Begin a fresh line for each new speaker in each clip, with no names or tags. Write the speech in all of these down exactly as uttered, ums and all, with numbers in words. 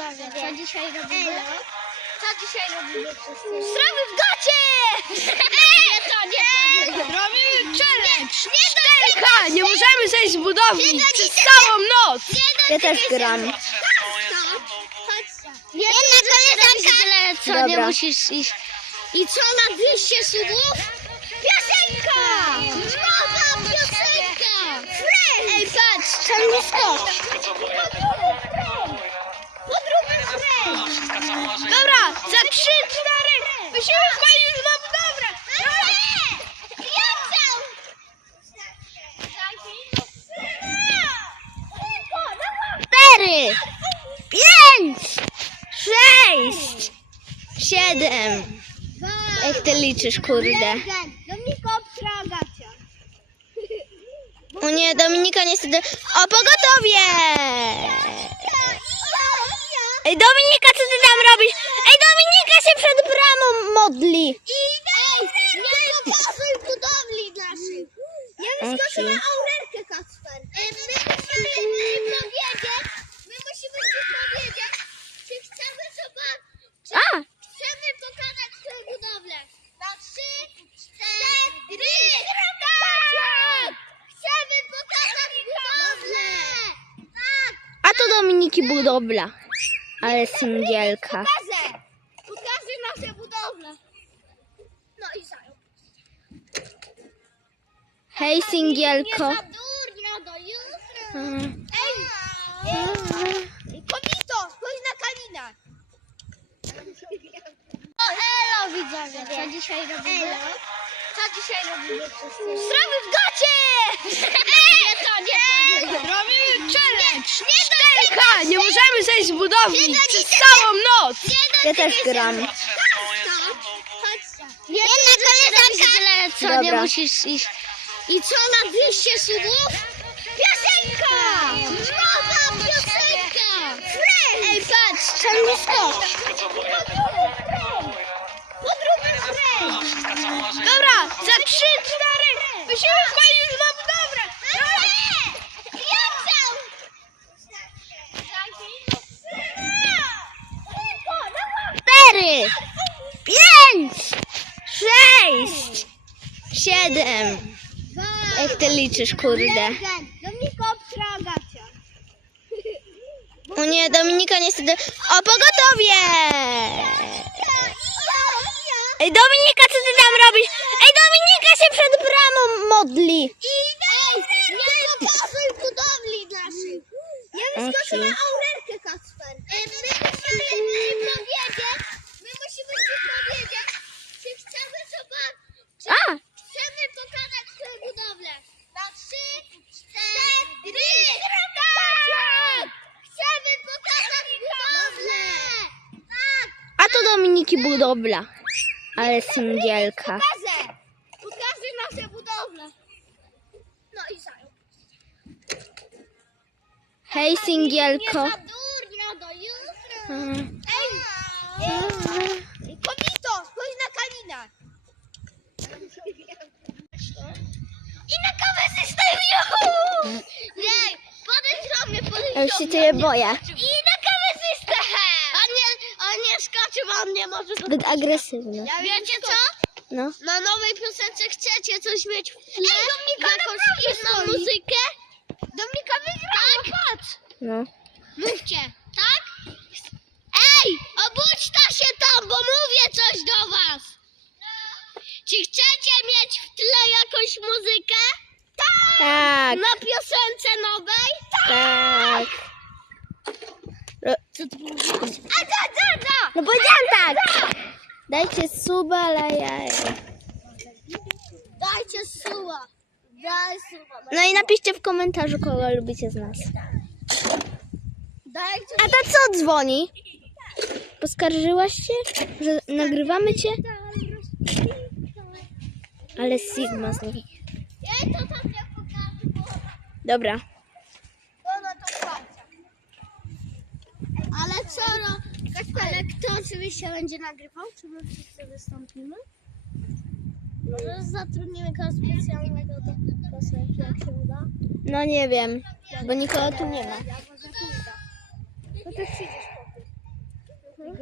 widzowie, co dzisiaj robimy? Co dzisiaj robimy?
Zdrowy w gacie!
Nie to, nie to, nie to.
Robimy challenge! cztery. Nie możemy zejść z budowli przez całą noc! Ja też gram.
Jedna koleżanka, tyle, co
Dobra.
nie musisz iść. I co na dwieście subów? Piosenka! Nowa piosenka! Ej, patrz, tam jest skok. Podróbmy friend.
Dobra, za trzy, cztery! Musimy wchodzić już na budowlę!
Ja chcę!
Cztery! Pięć! Sześć! Siedem! Jak ty liczysz, kurde?
Dominiko obstra Agacia.
O nie, Dominika niestety... O, pogotowie! Ej, Dominika, co ty tam robisz? Ej, Dominika się przed bramą modli!
Ej, nie pokazuj budowli naszych. Ja wyskoczę na aurerkę, Kacper. My musimy ci powiedzieć, my musimy ci powiedzieć, czy chcemy zobaczyć,
A!
chcemy pokazać twoją budowlę. Na trzy, cztery, tak! Chcemy pokazać budowlę! Tak!
A to Dominiki budowla. Ale singielka.
Pokażę! Pokażę nasze budowle. No i zajął.
Hej, singielko.
Nie za durno do jutra.
Mm.
Ej! Ej! Komito! Chodź na Kalina! O, elo widzowie! Co dzisiaj robimy? Co dzisiaj robimy?
Zdrowy w gacie!
Nie to, nie to, nie to.
Robimy challenge! cztery. Nie możemy zejść z budowli przez całą noc! Ja też gram.
Jedna koleżanka, tyle, co
Dobra.
nie musisz iść. I co na dwieście subów? Piosenka! Nowa piosenka! Ej, patrz, tam jest skok. Podróbmy friend.
Dobra, za trzy, cztery! Musimy wchodzić już na budowlę!
Ja chcę!
Cztery! Pięć! Sześć! Siedem! Jak ty liczysz, kurde?
Dominiko obstra Agacia.
O nie, Dominika niestety... O, pogotowie! Ej, Dominika, co ty tam robisz? Ej, Dominika się przed bramą modli!
Ej, nie pokazuj budowli naszych. Ja wyskoczę
Okej.
na aurerkę, Kacper. My musimy ci powiedzieć, my musimy ci powiedzieć, czy chcemy zobaczyć,
A!
chcemy pokazać twoją budowlę. Na trzy, cztery, tak! Chcemy pokazać budowlę. Tak!
A to Dominiki budowla. Ale singielka.
Pokażę! Pokażę nasze budowle. No i zajął.
Hej, singielko.
Nie za durno do jutra.
Mm.
Ej! Ej! Komito! Chodź na Kalina! I na kawę system! Nie! Podejdź do mnie, podejdź
Ja już
do
się
mnie.
ciebie boję.
I na kawę system! On nie, on nie skoczy, bo on nie może...
Zbyt agresywny.
Ja wiecie co?
No.
Na nowej piosence chcecie coś mieć w tle? Ej, Dominika jakąś inną muzykę? Dominika wygrała, tak? Patrz!
No.
Mówcie, tak? Ej, obudźcie się tam, bo mówię coś do was. Czy chcecie mieć w tle jakąś muzykę? Tak.
Tak.
Na piosence nowej?
Tak. Ro-
Co ty powiedziałeś? A da, da, da!
No powiedziałam tak. Dajcie suba, ale ja...
Dajcie suła. Daj suła.
No i napiszcie w komentarzu, kogo lubicie z nas.
Dajcie
A ta co dzwoni? Poskarżyłaś się, że nagrywamy cię? Ale Sigma z nich.
Jej to tam nie pokażę, bo
Dobra.
ona to płaca. Ale co no? Ale kto oczywiście będzie nagrywał? Czy my wszyscy wystąpimy? Może zatrudnimy kogoś specjalnego do piosenki, jak się uda?
No nie wiem, bo nikogo tu nie ma.
Ja może pójdę. No to przyjdziesz po tym.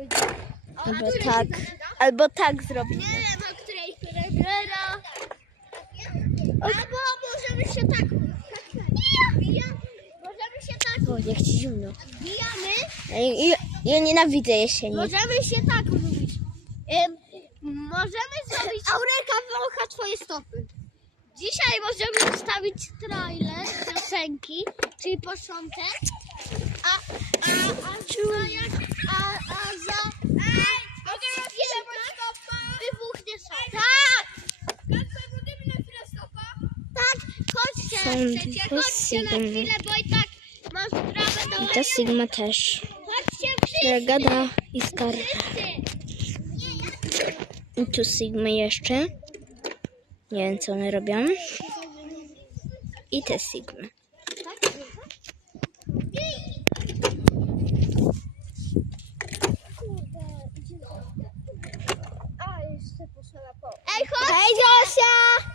wyjdzie. O, a
Albo
której
tak,
się zaczyna?
albo tak zrobimy.
Nie wiem, o której premiera. Albo możemy się tak... Wbijamy. Możemy się tak...
O, jak ci zimno.
Wbijamy.
Ja, ja, ja nienawidzę jesieni.
Możemy się tak mówić. Ym, możemy zrobić... Aureka wącha twoje stopy. Dzisiaj możemy wstawić trailer piosenki, czyli początek. A, a, a, a, jak, a, a za... Ej, mogę na chwilę stopa? Wybuchnie szat. Tak! Będziemy na chwilę stopa? Tak, chodźcie.
Są
Chcecie?
tylko
Chodźcie na
Sigmy.
chwilę, bo i tak mam sprawę do
I ta Sigma też.
Chodźcie
Która
wszyscy.
gada i skarga.
Wszyscy.
I tu Sigmy jeszcze. Nie wiem, co one robią. I te Sigmy.
Ej, chodź! Hej, Zosia!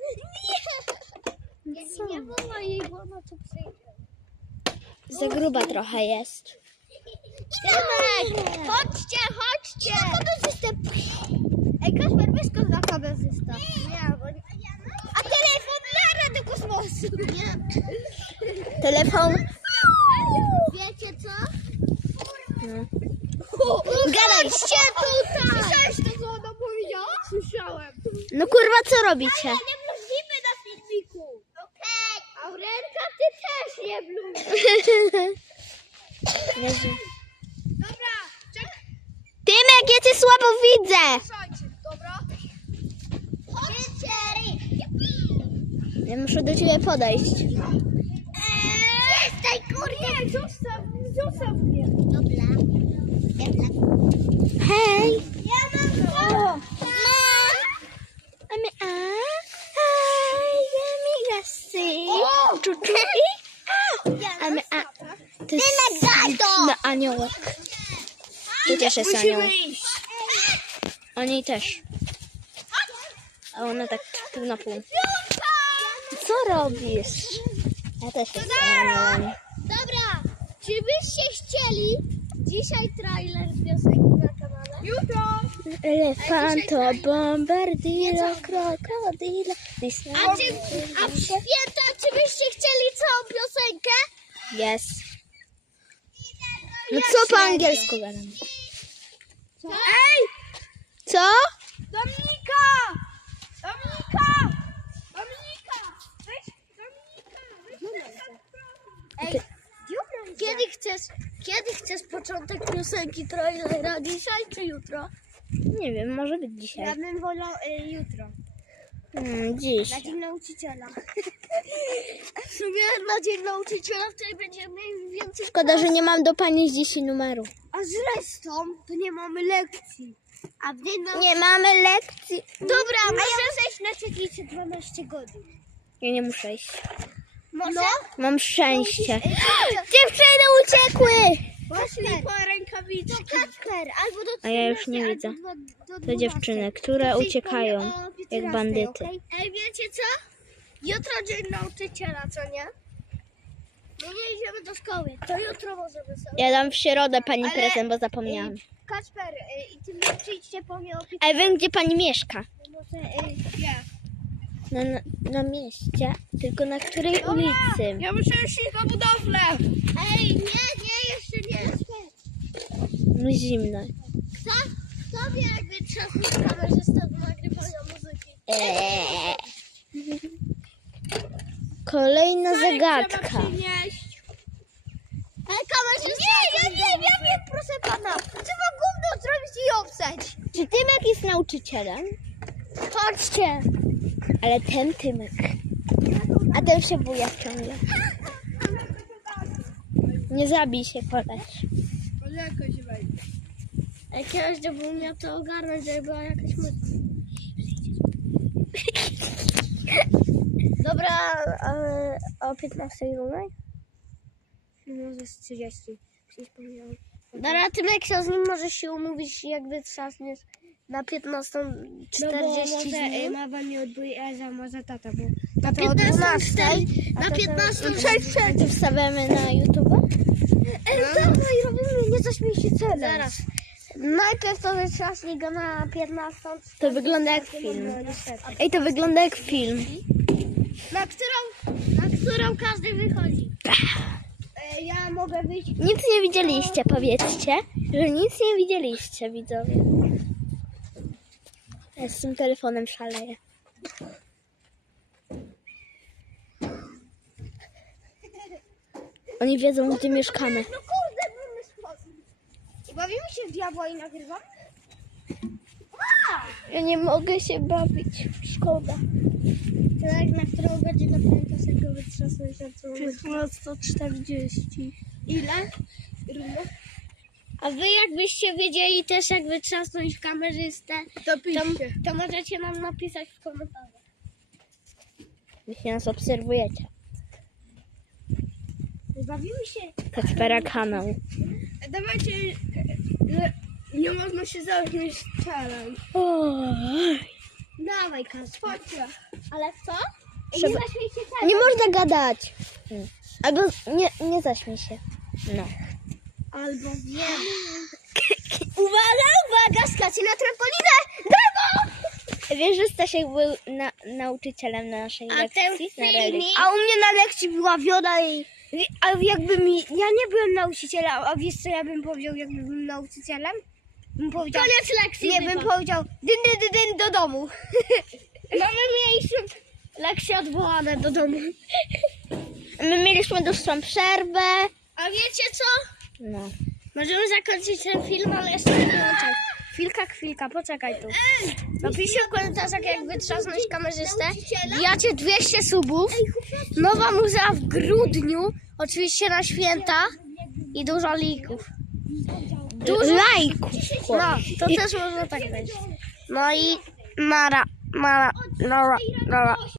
Nie! Nie, nie wolno jej, bo ona tu przyjdzie.
Za gruba trochę jest.
Tymek! Chodźcie, chodźcie! Kamerzystę! Ej, Kasper, wyskocz na kamerzysta. Nie, bo nie... A telefon nara do kosmosu! Nie.
Telefon.
Wiecie co?
No.
Gadajcie tutaj! Słyszałeś to, co ona powiedziała? Słyszałem.
No kurwa, co robicie?
Nie bluzimy na filmiku. Okej. Okay. Aurelka, ty też nie bluź.
Jezu.
Dobra, czekaj.
Tymek, ja cię słabo widzę.
Słuchajcie, dobra? Chodźcie.
Ja muszę do ciebie podejść.
Przestań, kurde. Nie, zostaw, zostaw mnie. Dobra.
Hej.
Ja mam
O. Mamy a. Hej, amiga si.
O.
Czuczu i a. Mamy a. To jest
gato.
na aniołek. Tu też jest anioł. Oni też. A ona tak pół na pół. Co robisz? Ja też jestem aniołem.
Dobra, czy byście chcieli dzisiaj trailer piosenki na kanale? Jutro!
Elefanto, bombardilo, krokodilo.
A, czy, a w święta, czy byście chcieli całą piosenkę?
Yes. No co po angielsku gadam?
Ej!
Co?
Dominika! Dominika! Dominika! Weź, Dominika! Weź Ej, kiedy chcesz, kiedy chcesz początek piosenki trailera? Dzisiaj czy jutro?
Nie wiem, może być dzisiaj.
Ja bym wolał y, jutro.
Hmm, dziś.
Na dzień nauczyciela. W sumie na dzień nauczyciela wtedy będziemy mieli więcej.
Szkoda, że nie mam do pani z dzisiaj numeru.
A zresztą to nie mamy lekcji. A w dzień nauczyciela...
Nie mamy lekcji.
Dobra, może zejść na czeklicie dwanaście godzin.
Ja nie muszę iść.
Może? No.
Mam szczęście. Dziewczyny uciekły!
Poszli po rękawiczki. To Kacper, albo do
A ja już nie
albo
widzę.
do- do
To
dwunastej.
dziewczyny, które
To przyjdź po
uciekają
mnie o
jak
piętnastej,
bandyty.
okej? Ej, wiecie co? Jutro dzień nauczyciela, co nie? My nie idziemy do szkoły, to jutro możemy sobie.
Ja dam w środę pani
Ale-
prezent, bo zapomniałam.
Kacper, y, i ty mi przyjdźcie po mnie o piętnastej.
A ja wiem, gdzie pani mieszka.
Może, y, ja.
Na, na, na mieście, tylko na której ulicy?
Ja muszę iść na budowlę. Ej, nie, nie, jeszcze nie.
No zimno.
Kto? Kto wie, jakby trzeba kamerzysta do nagrywania muzyki?
Eee. Kolejna zagadka.
Ej, kamerzysta! Nie, ja nie wiem, ja wiem, proszę pana. Trzeba gówno zrobić i obsać.
Czy Tymek jest nauczycielem?
Chodźcie.
Ale ten Tymek. A ten się buja ciągle. Nie zabij się, poleć.
Jakiegoś, żeby umiał to ogarnąć, żeby była jakaś myśl.
Dobra, ale o piętnastej numer?
Może z trzydzieści. Dobra, ty Meksio, z nim możesz się umówić, jakby trzasniesz na piętnastą czterdzieści.
No
No
mama mi odbije, a może tata, bo
na piętnastą Na piętnastą
To wstawiamy na YouTube?
Ej, dawaj, robimy, nie zaśmiej się celem. Zaraz. Najpierw to wytrzaśnij go na piętnastą.
To wygląda jak film.
No, niestety.
Ej, to wygląda jak film.
Na którą, na którą każdy wychodzi. E, ja mogę wyjść.
Nic nie widzieliście, powiedzcie, że nic nie widzieliście, widzowie. Ja z tym telefonem szaleję. Oni wiedzą, gdzie mieszkamy.
No kurde, mamy sposób. I bawimy się w diabła i nagrywamy?
Ja nie mogę się bawić. Szkoda.
Tak, na którą będzie na pamiętasz, jak go wytrzasnąć na całą
Jest sto czterdzieści.
Ile? Równo. A wy jakbyście wiedzieli też, jak wytrzasnąć kamerzystę,
To
to, to możecie nam napisać w komentarzach.
Wy się nas obserwujecie.
Bawimy się.
Kacpera kanał.
Dawajcie, nie można się zamknąć czarem. Dawaj, Kasper. Ale w co?
Trzeba-
Nie zaśmiej się tak.
Nie można gadać. Albo nie, nie zaśmiej się. No.
Albo wiem. Uwaga, uwaga, skacie na trampolinę! Brawo!
Wiesz, że Stasiek był na, nauczycielem na naszej
A ten
lekcji? Na religii.
filmik... A u mnie na lekcji była wioda i... A jakby mi... Ja nie byłem nauczycielem, a wiesz co ja bym powiedział, jakbym był nauczycielem? Bym powiedział... Koniec lekcji. Nie, bym powiedział dyn, dyn, dyn, dyn do domu. Mamy mieliśmy lekcje odwołane do domu.
My mieliśmy dłuższą przerwę.
A wiecie co?
No.
Możemy zakończyć ten film, ale jeszcze nie kończę. Chwilka, chwilka, poczekaj tu. Napiszcie w komentarzach, jak wytrzasnąć kamerzystę. Wbijacie dwieście subów. Nowa muzea w grudniu. Oczywiście na święta. I dużo lików. Dużo
Lajków.
No, to też można tak powiedzieć. No i Mara, Mara, Nora, Nora.